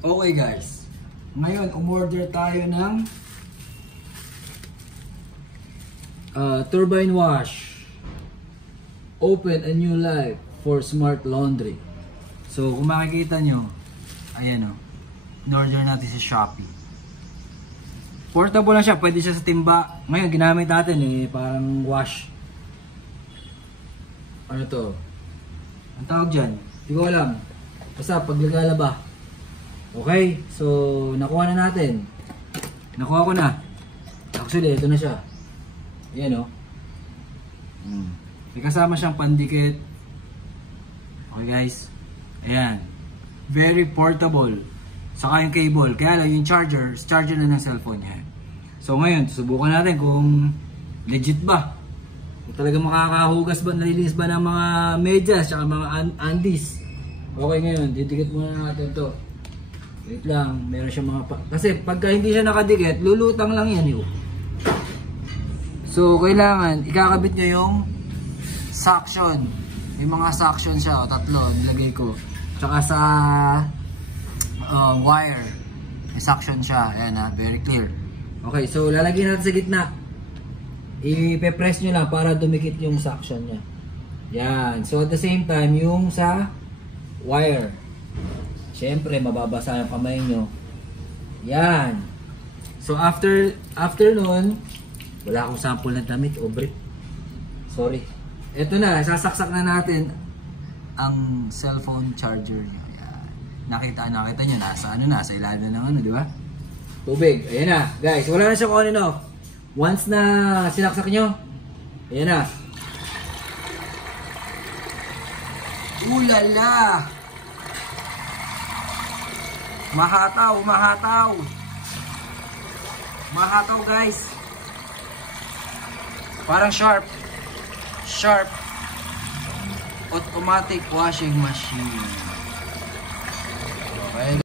Okay guys, ngayon umorder tayo ng turbine wash, open a new life for smart laundry. So kung makikita nyo, ayan o, in-order natin sa Shopee. Portable lang siya, pwede siya sa timba. Ngayon ginamit natin parang wash. Ano to? Ang tawag dyan? Hindi ko alam. Basta paglagalaba. Okay, so nakuha na natin. Nakuha ko na. Actually, ito na siya. Ayan o. May kasama siyang pandikit. Okay guys. Ayan. Very portable. Saka yung cable. Kaya lang yung charger na ng cellphone niya. So ngayon, subukan natin kung legit ba. Kung talagang makakahugas ba, nalilinis ba ng mga medyas, saka mga undies. Okay ngayon, didikit muna natin to. Wait lang, meron siya mga kasi pagka hindi siya nakadikit, lulutang lang yan yun. So kailangan ikakabit nyo yung suction. May mga suction siya, tatlo nilagay ko. Tsaka sa wire, may suction siya. Ayan ha, very clear. Okay, so lalagyan natin sa gitna. I-press nyo lang para dumikit yung suction nya. Yan, so at the same time yung sa wire, siyempre mababasa yung kamay nyo. Yan. So after nun, wala akong sample ng damit o brief. Sorry. Ito na, sasaksak na natin ang cellphone charger nyo. Yan. Nakita nyo, nasa nasa ilalim ng di ba? Tubig. Ayan na, guys. Wala na siyang on and off. Once na sinaksak nyo, ayan na. Ulala! Mahataw, mahataw. Mahataw guys. Parang sharp. Sharp. Automatic washing machine. Okay.